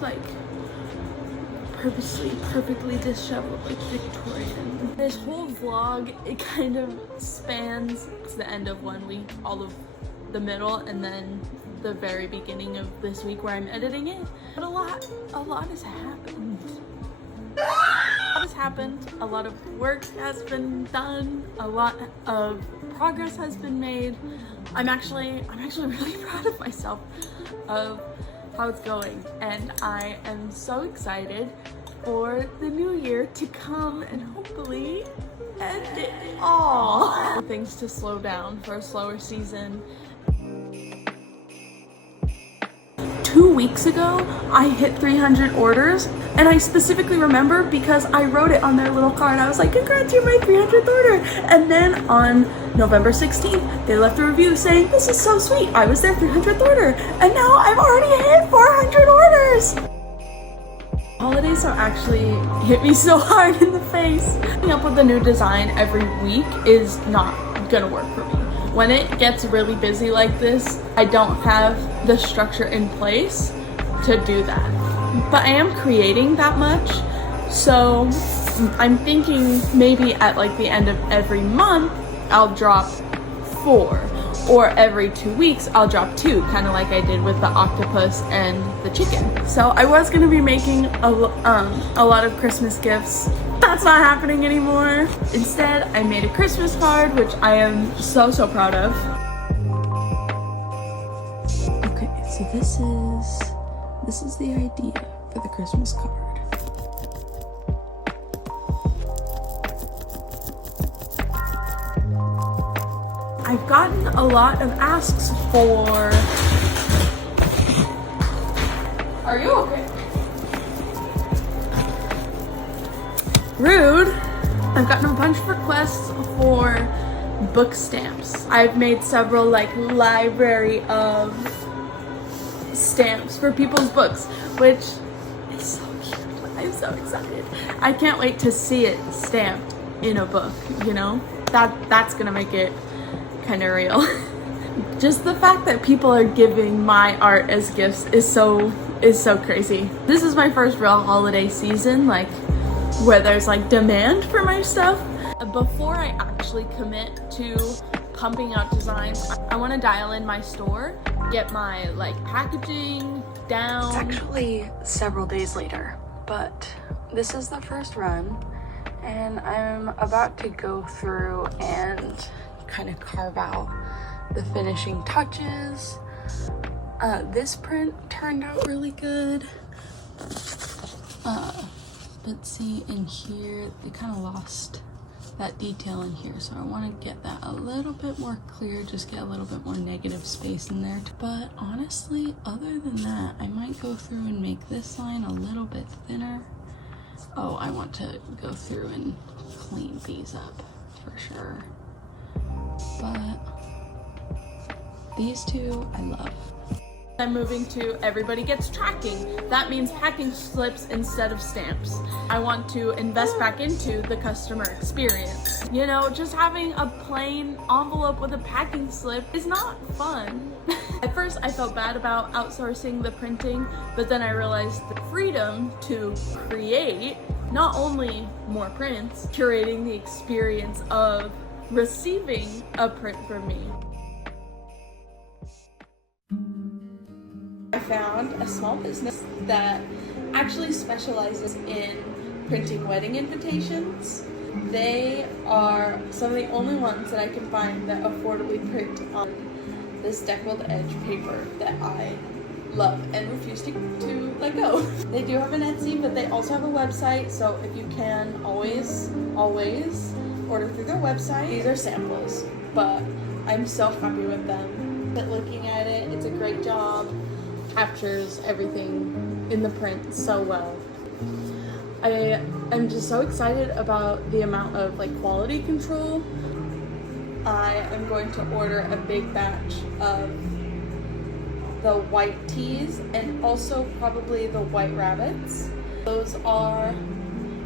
look like purposely perfectly disheveled like Victorian. This whole vlog, it kind of spans the end of 1 week, all of the middle, and then the very beginning of this week where I'm editing it. But a lot has happened. A lot has happened. A lot of work has been done. A lot of progress has been made. I'm actually really proud of myself of how it's going, and I am so excited for the new year to come and hopefully end it all. Things to slow down for a slower season. 2 weeks ago, I hit 300 orders, and I specifically remember because I wrote it on their little card. I was like, congrats, you're my 300th order. And then on November 16th, they left a review saying, this is so sweet, I was their 300th order, and now I've already hit 400 orders. Holidays are actually hit me so hard in the face. Coming up with a new design every week is not gonna work for me. When it gets really busy like this, I don't have the structure in place to do that. But I am creating that much, so I'm thinking maybe at like the end of every month, I'll drop 4, or every 2 weeks, I'll drop 2, kind of like I did with the octopus and the chicken. So I was gonna be making a lot of Christmas gifts. That's not happening anymore. Instead, I made a Christmas card, which I am so proud of. Okay, so this is the idea for the Christmas card. I've gotten a lot of asks for... Are you okay? Rude. I've gotten a bunch of requests for book stamps. I've made several like library of stamps for people's books, which is so cute. I'm so excited. I can't wait to see it stamped in a book, you know? That's gonna make it kind of real. Just the fact that people are giving my art as gifts is so crazy. This is my first real holiday season, like where there's like demand for my stuff. Before I actually commit to pumping out designs, I want to dial in my store, get my like packaging down. It's actually several days later, but this is the first run, and I'm about to go through and kind of carve out the finishing touches. This print turned out really good. But see in here, they kind of lost that detail in here, so I want to get that a little bit more clear, just get a little bit more negative space in there. But honestly, other than that, I might go through and make this line a little bit thinner. Oh, I want to go through and clean these up for sure. But these two I love. I'm moving to everybody gets tracking. That means packing slips instead of stamps. I want to invest back into the customer experience. You know, just having a plain envelope with a packing slip is not fun. At first I felt bad about outsourcing the printing, but then I realized the freedom to create not only more prints, curating the experience of receiving a print from me. I found a small business that actually specializes in printing wedding invitations. They are some of the only ones that I can find that affordably print on this deckled edge paper that I love and refuse to let go. They do have an Etsy, but they also have a website, so if you can, always order through their website. These are samples, but I'm so happy with them. But looking at it, it's a great job. Captures everything in the print so well. I am just so excited about the amount of like quality control. I am going to order a big batch of the white tees and also probably the white rabbits. Those are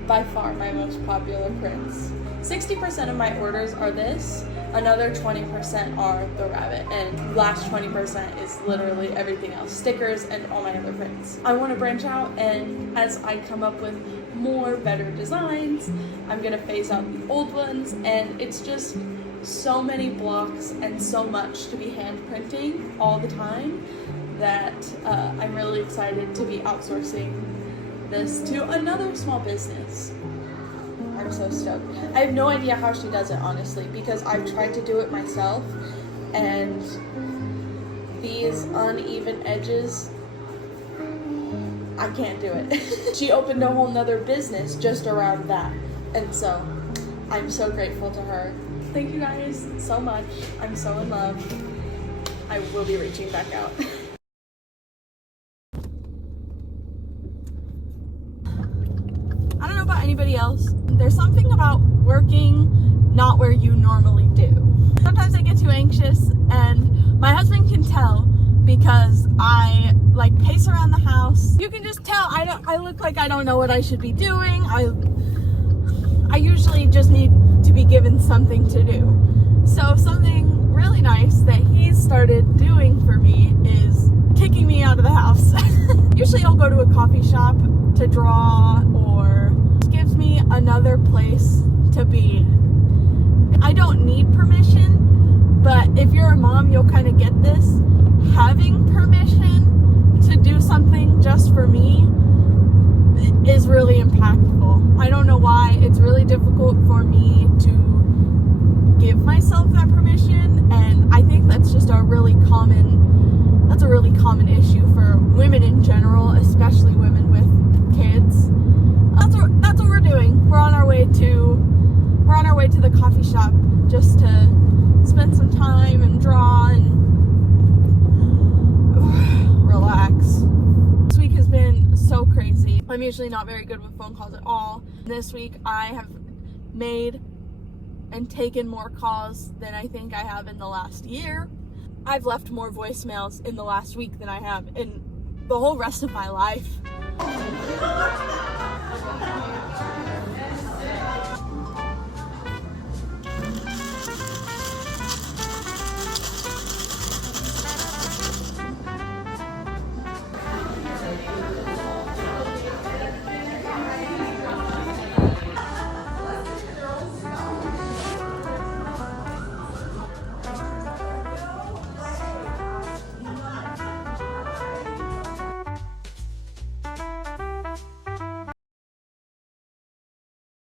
by far my most popular prints. 60% of my orders are this, another 20% are the rabbit, and last 20% is literally everything else, stickers and all my other prints. I want to branch out, and as I come up with more better designs, I'm gonna phase out the old ones, and it's just so many blocks and so much to be hand printing all the time that I'm really excited to be outsourcing this to another small business. I'm so stoked. I have no idea how she does it, honestly, because I've tried to do it myself, and these uneven edges, I can't do it. She opened a whole nother business just around that, and so I'm so grateful to her. Thank you guys so much. I'm so in love. I will be reaching back out. I don't know about anybody else. There's something about working not where you normally do. Sometimes I get too anxious, and my husband can tell because I like pace around the house. You can just tell I look like I don't know what I should be doing. I usually just need to be given something to do. So something really nice that he's started doing for me is kicking me out of the house. Usually I'll go to a coffee shop to draw, or gives me another place to be. I don't need permission, but if you're a mom, you'll kind of get this. Having permission to do something just for me is really impactful. I don't know why. It's really difficult for me to give myself that permission, and I think that's just a really common issue for women in general, especially women with kids. That's what we're doing. We're on our way to the coffee shop just to spend some time and draw and relax. This week has been so crazy. I'm usually not very good with phone calls at all. This week I have made and taken more calls than I think I have in the last year. I've left more voicemails in the last week than I have in the whole rest of my life.